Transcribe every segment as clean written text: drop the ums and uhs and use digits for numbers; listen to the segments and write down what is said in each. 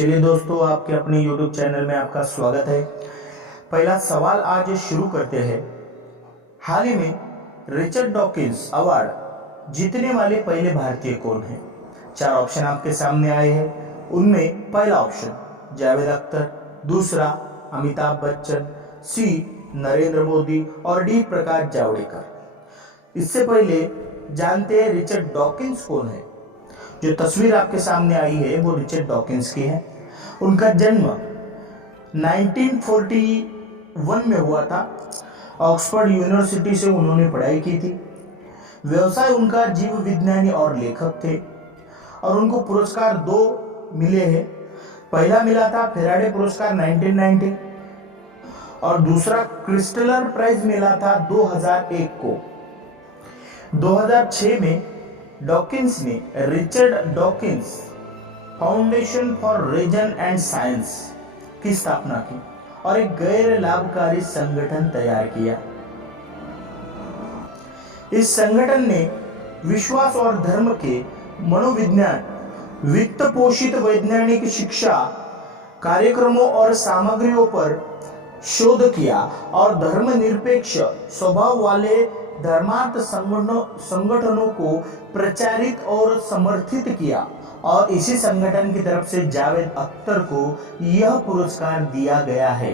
चलिए दोस्तों, आपके अपने YouTube चैनल में आपका स्वागत है। पहला सवाल आज शुरू करते हैं। हाल ही में रिचर्ड डॉकिंस अवार्ड जीतने वाले पहले भारतीय कौन हैं? 4 ऑप्शन आपके सामने आए हैं। उनमें पहला ऑप्शन जावेद अख्तर, दूसरा अमिताभ बच्चन, सी नरेंद्र मोदी और डी प्रकाश जावड़ेकर। इससे पहले जानते हैं रिचर्ड डॉकिंस कौन है। जो तस्वीर आपके सामने आई है वो रिचर्ड डॉकिंस की है। उनका जन्म 1941 में हुआ था। ऑक्सफोर्ड यूनिवर्सिटी से उन्होंने पढ़ाई की थी। व्यवसाय उनका जीव विज्ञानी और लेखक थे और उनको पुरस्कार 2 मिले हैं। पहला मिला था फेराडे पुरस्कार 1990 और दूसरा क्रिस्टलर प्राइज मिला था 2001 को। 2006 में डॉकिंस ने Richard Dawkins Foundation for Reason and Science की स्थापना की और एक गैर लाभकारी संगठन तैयार किया। इस संगठन ने विश्वास और धर्म के मनोविज्ञान, वित्त पोषित वैज्ञानिक शिक्षा कार्यक्रमों और सामग्रियों पर शोध किया और धर्मनिरपेक्ष स्वभाव वाले धर्मार्थ संगठनों को प्रचारित और समर्थित किया और इसी संगठन की तरफ से जावेद अख्तर को यह पुरस्कार दिया गया है।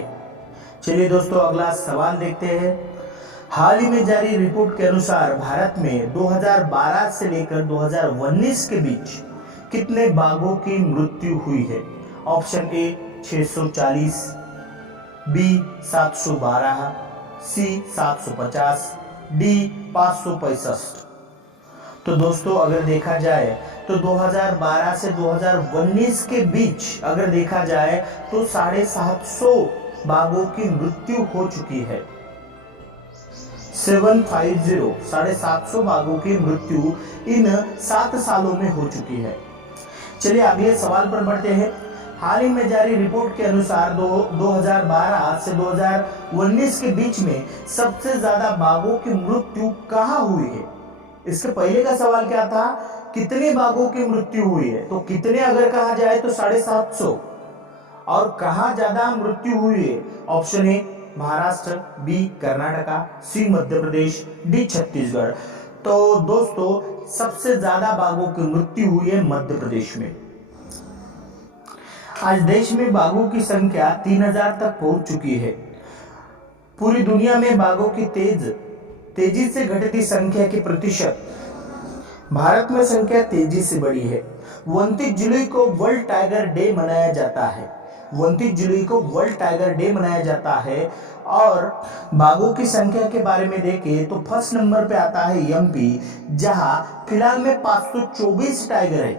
चलिए दोस्तों, अगला सवाल देखते हैं। हाल ही में जारी रिपोर्ट के अनुसार भारत में 2012 से लेकर 2019 के बीच कितने बाघों की मृत्यु हुई है? Option A 640, B 712, C 750, D 565। तो दोस्तों, अगर देखा जाए तो 2012 से 2019 के बीच अगर देखा जाए तो 750 बाघों की मृत्यु हो चुकी है। 750 750 बाघों की मृत्यु इन 7 सालों में हो चुकी है। चलिए अगले सवाल पर बढ़ते हैं। हाल ही में जारी रिपोर्ट के अनुसार 2012 से 2019 के बीच में सबसे ज्यादा बाघों की मृत्यु कहां हुई है? इसके पहले का सवाल क्या था? कितने बाघों की मृत्यु हुई है? तो कितने अगर कहा जाए तो 750 और कहां ज्यादा मृत्यु हुई है? Option A Maharashtra, B Karnataka, C Madhya Pradesh, D Chhattisgarh. तो दोस्तों, सबसे ज्यादा बाघों की मृत्यु हुई है मध्य प्रदेश में। आज देश में बाघों की संख्या 3000 तक पहुंच चुकी है। पूरी दुनिया में बाघों की तेजी से घटती संख्या की प्रतिशत भारत में संख्या तेजी से बढ़ी है। 29 जुलाई को वर्ल्ड टाइगर डे मनाया जाता है। 29 जुलाई को वर्ल्ड टाइगर डे मनाया जाता है और बाघों की संख्या के बारे में देखें तो फर्स्ट नंबर पे आता है एमपी, जहां फिलहाल में 524 टाइगर है।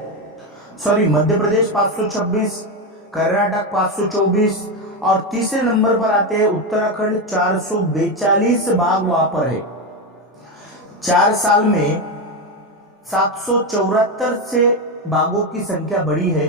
मध्य प्रदेश 526, कर्नाटक 524 और तीसरे नंबर पर आते हैं उत्तराखंड, 442 बाघ वहां पर है। 4 साल में 774 से बाघों की संख्या बढ़ी है।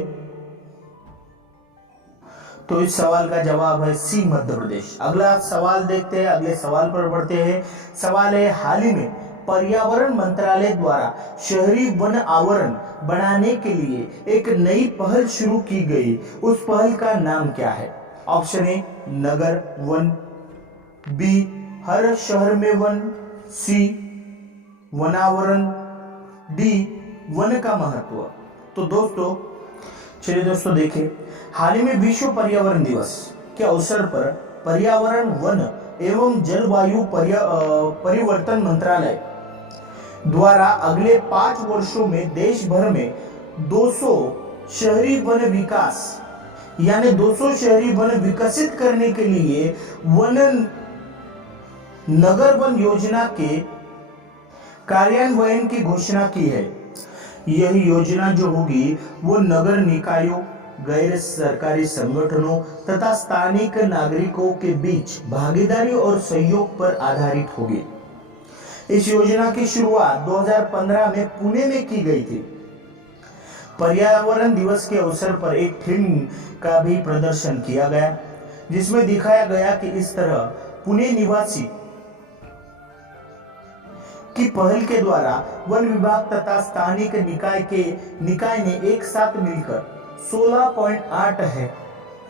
तो इस सवाल का जवाब है सी मध्य प्रदेश। अगला सवाल देखते हैं, अगले सवाल पर बढ़ते हैं। सवाल है, हाल ही में पर्यावरण मंत्रालय द्वारा शहरी वन आवरण बनाने के लिए एक नई पहल शुरू की गई। उस पहल का नाम क्या है? ऑप्शन ए नगर वन, बी हर शहर में वन, सी वनावरण, डी वन का महत्व। तो दोस्तों, चलिए दोस्तों देखें, हाल ही में विश्व पर्यावरण दिवस के अवसर पर पर्यावरण, वन एवं जलवायु परिवर्तन मंत्रालय द्वारा अगले 5 वर्षों में देश भर में 200 शहरी वन विकास यानी 200 शहरी वन विकसित करने के लिए नगर वन योजना के कार्यान्वयन की घोषणा की है। यह योजना जो होगी वो नगर निकायों, गैर सरकारी संगठनों तथा स्थानीय नागरिकों के बीच भागीदारी और सहयोग पर आधारित होगी। इस योजना की शुरुआत 2015 में पुणे में की गई थी। पर्यावरण दिवस के अवसर पर एक फिल्म का भी प्रदर्शन किया गया, जिसमें दिखाया गया कि इस तरह पुणे निवासी की पहल के द्वारा वन विभाग तथा स्थानीय निकाय ने एक साथ मिलकर 16.8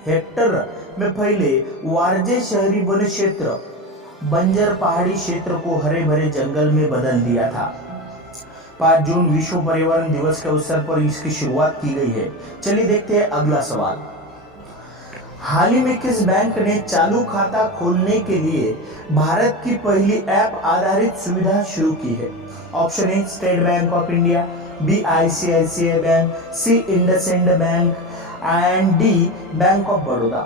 हेक्टर में फैले वारजे शहरी वन क्षेत्र बंजर पहाड़ी क्षेत्र को हरे भरे जंगल में बदल दिया था। 5 जून विश्व पर्यावरण दिवस के अवसर पर इसकी शुरुआत की गई है। चलिए देखते हैं अगला सवाल। हाल ही में किस बैंक ने चालू खाता खोलने के लिए भारत की पहली ऐप आधारित सुविधा शुरू की है? Option A State Bank of India, B ICICI bank, C IndusInd bank and D Bank of Baroda.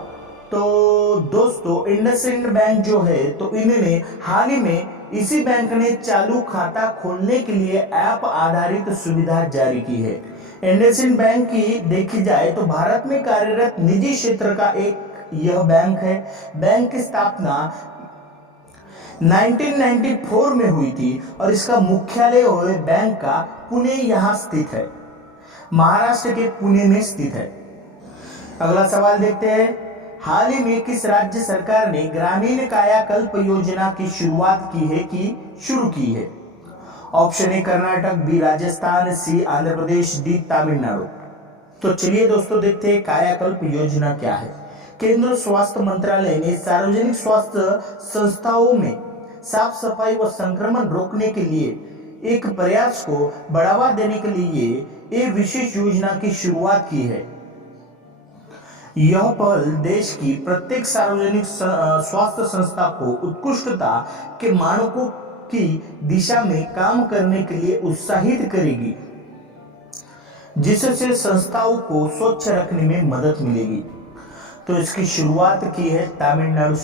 तो दोस्तों इंडसइंड बैंक जो है तो इन्होंने हाल ही में इसी बैंक ने चालू खाता खोलने के लिए ऐप आधारित सुविधा जारी की है। इंडसइंड बैंक की देखी जाए तो भारत में कार्यरत निजी क्षेत्र का एक यह बैंक है। बैंक की स्थापना 1994 में हुई थी और इसका मुख्यालय हुए बैंक का पुणे यहाँ स्थित है, महाराष्ट्र के पुणे में स्थित है। अगला सवाल देखते हैं। हाल ही में किस राज्य सरकार ने ग्रामीण कायाकल्प योजना की शुरुआत की है कि शुरू की है? Option A Karnataka, B Rajasthan, C Andhra Pradesh, D Tamil Nadu. तो चलिए दोस्तों देखते हैं कायाकल्प योजना क्या है। केंद्र स्वास्थ्य मंत्रालय ने सार्वजनिक स्वास्थ्य संस्थाओं में साफ सफाई व संक्रमण रोकने के लिए एक प्रयास को बढ़ावा देने के लिए एक विशेष योजना की शुरुआत की है। यह पहल देश की प्रत्येक सार्वजनिक स्वास्थ्य संस्था को उत्कृष्टता के मानकों की दिशा में काम करने के लिए उत्साहित करेगी, जिससे संस्थाओं को स्वच्छ रखने में मदद मिलेगी। तो इसकी शुरुआत की है तमिलनाडु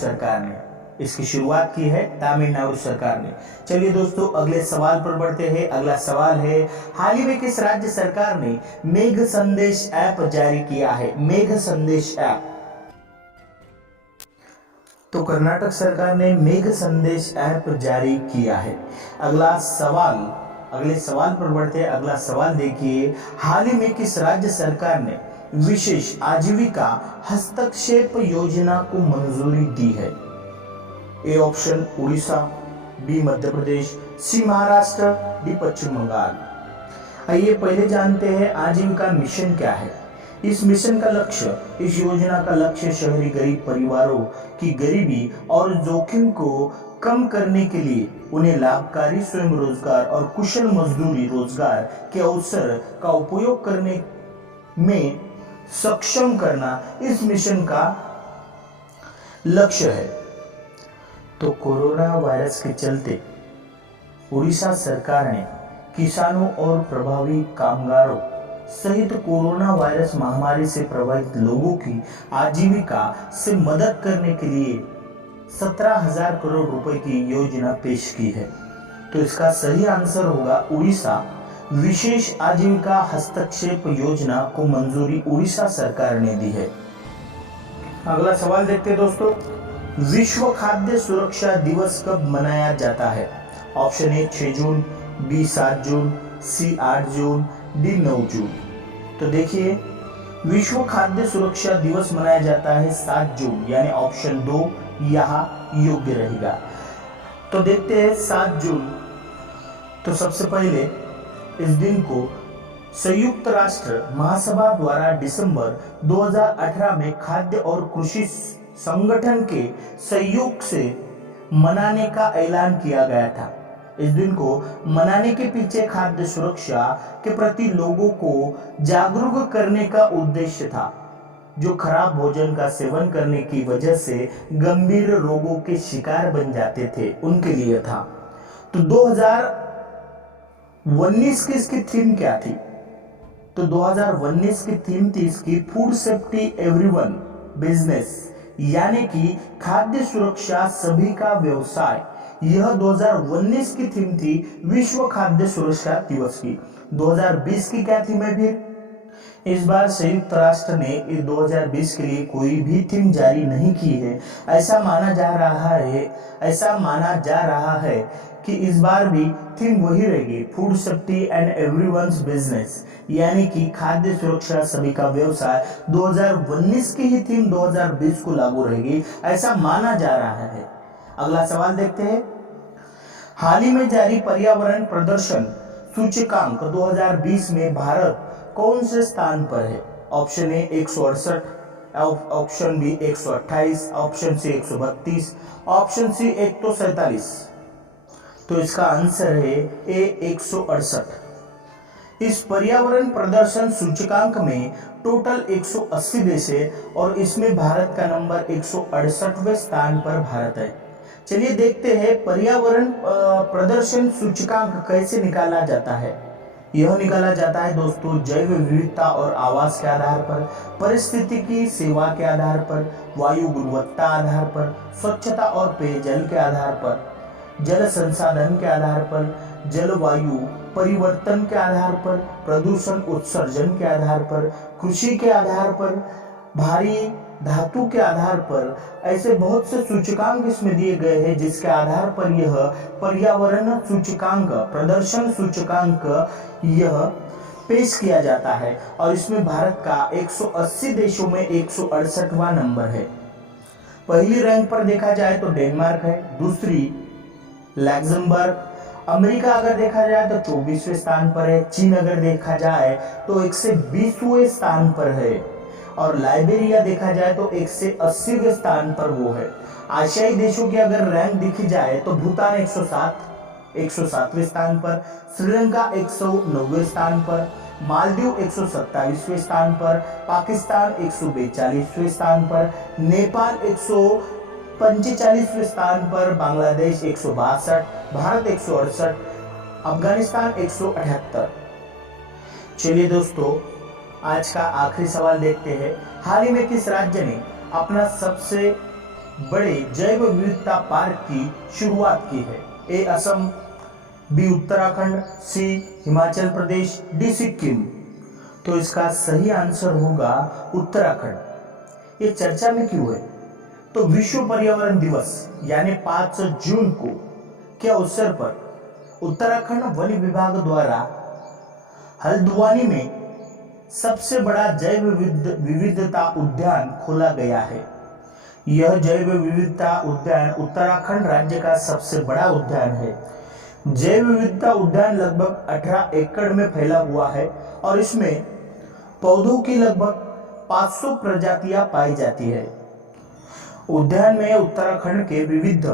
सरकार ने। चलिए दोस्तों अगले सवाल पर बढ़ते हैं। अगला सवाल है, हाल ही में किस राज्य सरकार ने मेघ संदेश ऐप जारी किया है? मेघ संदेश ऐप। तो कर्नाटक सरकार ने मेघ संदेश ऐप जारी किया है। अगले सवाल पर बढ़ते हैं। अगला सवाल देखिए, हाल ही में किस राज्य सरकार ने विशेष आजीविका हस्तक्षेप योजना को मंजूरी दी है? A option Orissa, B Madhya Pradesh, C Maharashtra, D Paschim Bangal. आइए पहले जानते हैं आजीविका मिशन क्या है। इस योजना का लक्ष्य शहरी गरीब परिवारों की गरीबी और जोखिम को कम करने के लिए उन्हें लाभकारी स्वयं रोजगार और कुशल मजदूरी रोजगार के अवसर का उपयोग करने में सक्षम करना इस मिशन का लक्ष्य है। तो कोरोना वायरस के चलते उड़ीसा सरकार ने किसानों और प्रभावी कामगारों सहित कोरोना वायरस महामारी से प्रभावित लोगों की आजीविका से मदद करने के लिए 17,000 करोड़ रुपए की योजना पेश की है। तो इसका सही आंसर होगा उड़ीसा। विशेष आजीविका हस्तक्षेप योजना को मंजूरी उड़ीसा सरकार ने दी है। अगला सवाल देखते हैं दोस्तों, विश्व खाद्य सुरक्षा दिवस कब मनाया जाता है? Option A 6 June, B 7 June, C 8 June, D 9 June. तो देखिए विश्व खाद्य सुरक्षा दिवस मनाया जाता है 7 जून, यानी ऑप्शन 2 यहाँ योग्य रहेगा। तो देखते हैं 7 जून। तो सबसे पहले इस दिन को संयुक्त राष्ट्र महासभा द्वारा दिसंबर 2018 में खाद्य और कृषि संगठन के सहयोग से मनाने का ऐलान किया गया था। इस दिन को मनाने के पीछे खाद्य सुरक्षा के प्रति लोगों को जागरूक करने का उद्देश्य था, जो खराब भोजन का सेवन करने की वजह से गंभीर रोगों के शिकार बन जाते थे, उनके लिए था। तो 2019 की इसकी थीम क्या थी? तो 2019 की थीम थी इसकी फूड सेफ्टी एवरीवन बिजनेस, यानी कि खाद्य सुरक्षा सभी का व्यवसाय। यह 2019 की थीम थी विश्व खाद्य सुरक्षा दिवस की। 2020 की क्या थीम है फिर? इस बार संयुक्त राष्ट्र ने 2020 के लिए कोई भी थीम जारी नहीं की है। ऐसा माना जा रहा है कि इस बार भी थीम वही रहेगी, food safety and everyone's business, यानी कि खाद्य सुरक्षा सभी का व्यवसाय। 2019 की ही थीम 2020 को लागू रहेगी, ऐसा माना जा रहा है। अगला सवाल देखते हैं, हाल ही में जारी पर्यावरण प्रदर्शन सूचकांक 2020 में भारत कौन से स्थान पर है? Option A 168, option B 128, option C 132, option C 147। तो इसका आंसर है ए 168। इस पर्यावरण प्रदर्शन सूचकांक में टोटल 180 देश है और इसमें भारत का नंबर 168वें स्थान पर भारत है। चलिए देखते हैं पर्यावरण प्रदर्शन सूचकांक कैसे निकाला जाता है। यह निकाला जाता है दोस्तों जैव विविधता और आवास के आधार पर, परिस्थितिकी सेवा के आधार पर, वायु गुणवत्ता आधार पर, स्वच्छता और पेयजल के आधार पर, जल संसाधन के आधार पर, जलवायु परिवर्तन के आधार पर, प्रदूषण उत्सर्जन के आधार पर, कृषि के आधार पर, भारी धातु के आधार पर, ऐसे बहुत से सूचकांक इसमें दिए गए हैं जिसके आधार पर यह पर्यावरण सूचकांक, प्रदर्शन सूचकांक यह पेश किया जाता है। और इसमें भारत का 180 देशों में 168वां नंबर है। पहली रैंक पर देखा जाए तो डेनमार्क है, दूसरी लग्जमबर्ग, अमेरिका अगर देखा जाए तो 24वें स्थान पर है, चीन अगर देखा जाए तो 120वें स्थान पर है और लाइबेरिया देखा जाए तो 180वें स्थान पर वो है। आशियाई देशों की अगर रैंक देखी जाए तो भूटान 107वें स्थान पर, श्रीलंका 109वें स्थान पर, मालदीव 127वें स्थान पर, पाकिस्तान 142वें स्थान पर, नेपाल 145वें स्थान पर, बांग्लादेश 162, भारत 168, अफगानिस्तान 178। चलिए दोस्तों आज का आखिरी सवाल देखते हैं। हाल ही में किस राज्य ने अपना सबसे बड़े जैव विविधता पार्क की शुरुआत की है? ए असम, बी उत्तराखंड, सी हिमाचल प्रदेश, डी सिक्किम। तो इसका सही आंसर होगा उत्तराखंड। ये चर्चा में क्यों है? तो विश्व पर्यावरण दिवस यानी 5 जून को के अवसर पर उत्तराखंड वन विभाग द्वारा हल्द्वानी में सबसे बड़ा जैव विविधता उद्यान खोला गया है। यह जैव विविधता उद्यान उत्तराखंड राज्य का सबसे बड़ा उद्यान है। जैव विविधता उद्यान लगभग 18 एकड़ में फैला हुआ है और इसमें पौधों की लगभग 500 प्रजातियां पाई जाती है। उद्यान में उत्तराखंड के विविध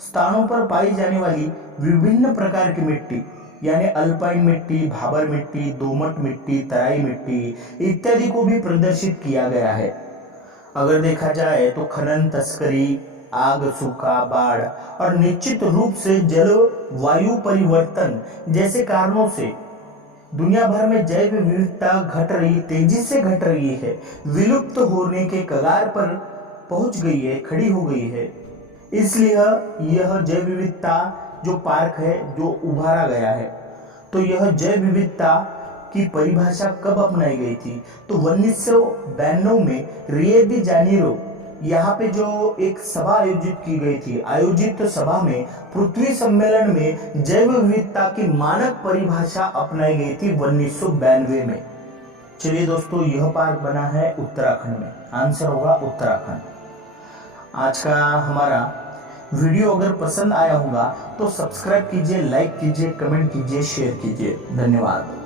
स्थानों पर पाई जाने वाली विभिन्न प्रकार की मिट्टी यानी अल्पाइन मिट्टी, भाबर मिट्टी, दोमट मिट्टी, तराई मिट्टी इत्यादि को भी प्रदर्शित किया गया है। अगर देखा जाए तो खनन, तस्करी, आग, सूखा, बाढ़ और निश्चित रूप से जलवायु परिवर्तन जैसे कारणों से दुनिया भर में जैव विविधता तेजी से घट रही है, विलुप्त होने के कगार पर पहुंच गई है, खड़ी हो गई है। इसलिए यह जैव विविधता जो पार्क है जो उभारा गया है। तो यह जैव विविधता की परिभाषा कब अपनाई गई थी? तो 1992 में रियो डी जानेरो यहाँ पे जो एक सभा आयोजित की गई थी, आयोजित सभा में पृथ्वी सम्मेलन में जैव विविधता की मानक परिभाषा अपनाई गई थी 1992 में। चलिए दोस्तों यह पार्क बना है उत्तराखंड में, आंसर होगा उत्तराखंड। आज का हमारा वीडियो अगर पसंद आया होगा तो सब्सक्राइब कीजिए, लाइक कीजिए, कमेंट कीजिए, शेयर कीजिए। धन्यवाद।